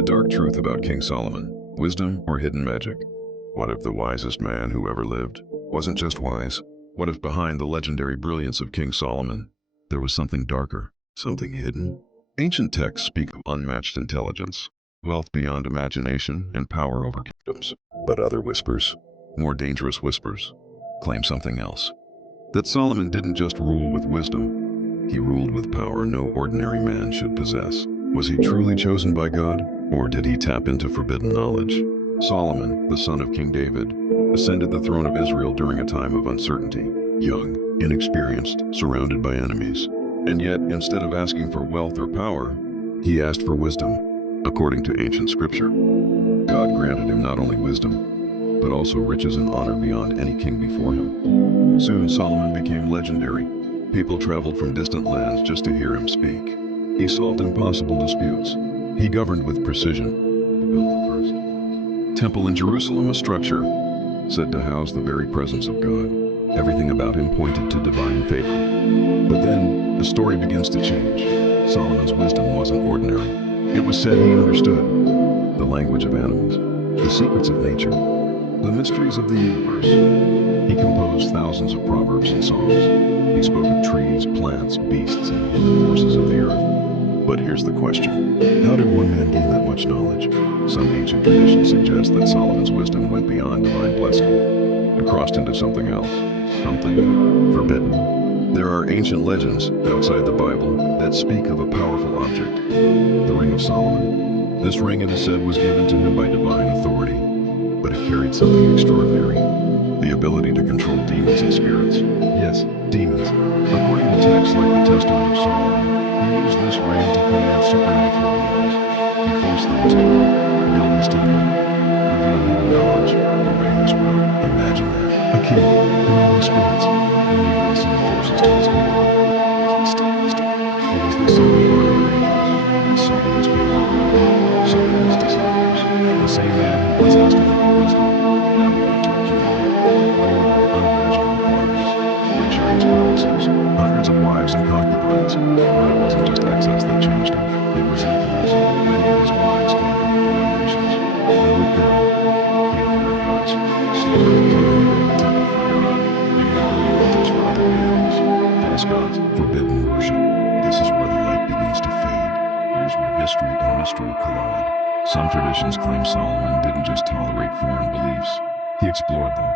the dark truth about King Solomon? Wisdom or hidden magic? What if the wisest man who ever lived wasn't just wise? What if behind the legendary brilliance of King Solomon, there was something darker, something hidden? Ancient texts speak of unmatched intelligence, wealth beyond imagination, and power over kingdoms. But other whispers, more dangerous whispers, claim something else. That Solomon didn't just rule with wisdom, he ruled with power no ordinary man should possess. Was he truly chosen by God, or did he tap into forbidden knowledge? Solomon, the son of King David, ascended the throne of Israel during a time of uncertainty. Young, inexperienced, surrounded by enemies. And yet, instead of asking for wealth or power, he asked for wisdom. According to ancient scripture, God granted him not only wisdom, but also riches and honor beyond any king before him. Soon Solomon became legendary. People traveled from distant lands just to hear him speak. He solved impossible disputes. He governed with precision. He built the first temple in Jerusalem, a structure said to house the very presence of God. Everything about him pointed to divine favor. But then, the story begins to change. Solomon's wisdom wasn't ordinary. It was said he understood the language of animals, the secrets of nature, the mysteries of the universe. He composed thousands of proverbs and songs. He spoke of trees, plants, beasts, and hidden forces of the earth. But here's the question. How did one man gain that much knowledge? Some ancient traditions suggest that Solomon's wisdom went beyond divine blessing and crossed into something else, something forbidden. There are ancient legends outside the Bible that speak of a powerful object, the Ring of Solomon. This ring, it is said, was given to him by divine authority, but it carried something extraordinary, the ability to control demons and spirits. Yes, demons. According to texts like the Testament of Solomon, he used this ring to command supernatural beings. He forced them to build his temple, reveal hidden knowledge, obey his will. Imagine that. A king commanding spirits and leading unseen forces to his kingdom. Or was this something far beyond angels? Solomon's power grew, so did his desires. The same man who once asked only for wisdom now began to accumulate gold and unimaginable quantities, luxurious palaces, hundreds of wives and concubines. But it wasn't just excess that changed him. It was influence. Many of his wives came from foreign nations, and with them came foreign gods. Solomon, the king who built the temple for God, began building altars for other deities, false gods, forbidden worship. This is where the light begins to fade. Here's where history and mystery collide. Some traditions claim Solomon didn't just tolerate foreign beliefs. He explored them,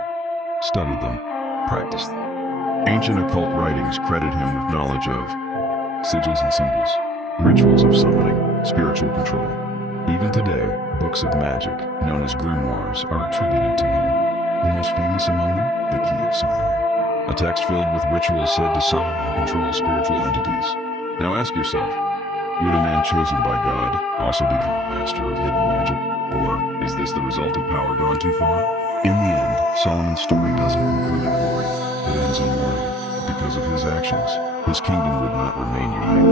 studied them, practiced them. Ancient occult writings credit him with knowledge of sigils and symbols, rituals of summoning, spiritual control. Even today, books of magic, known as grimoires, are attributed to him. The most famous among them, the Key of Solomon, a text filled with rituals said to summon and control spiritual entities. Now ask yourself, would a man chosen by God also become a master of hidden magic? Or is this the result of power gone too far? In the end, Solomon's story doesn't conclude in glory. It ends in mourning. Because of his actions, his kingdom would not remain united.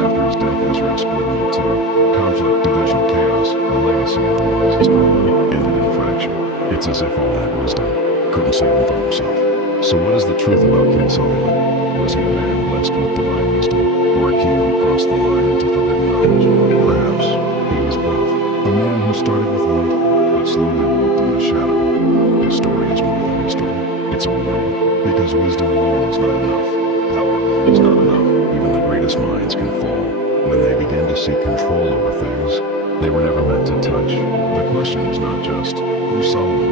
After his death, Israel split into two. Conflict, division, chaos. The legacy of the wisest man ended in fracture. It's as if all that wisdom couldn't save him from himself. So what is the truth about King Solomon? Was he a man blessed with divine wisdom, or a king who crossed the line into forbidden knowledge? Perhaps he was both. A man who started with light, but slowly walked in the shadow. His story is more than history. It's a warning. Because wisdom alone is not enough. Power alone is not enough. Even the greatest minds can fall when they begin to seek control over things they were never meant to touch. The question is not just who Solomon